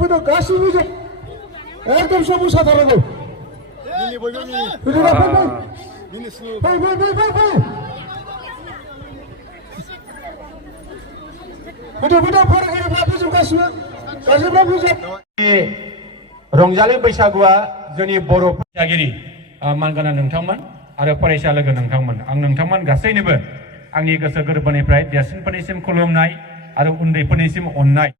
फैदो गासिबो जों एकदम सब मोसाथारनांगौ रंजालि बैसागुआ जोंनि बर' फरायसागिरि मानगोनां नोंथांमोन आरो फरायसा लोगो नोंथांमोन आं नोंथांमोन गासैनोबो आंनि गोसो गोरबोनिफ्राय देरसिनफोरनिसिम खुलुमनाय आरो उन्दैफोरनिसिम अननाय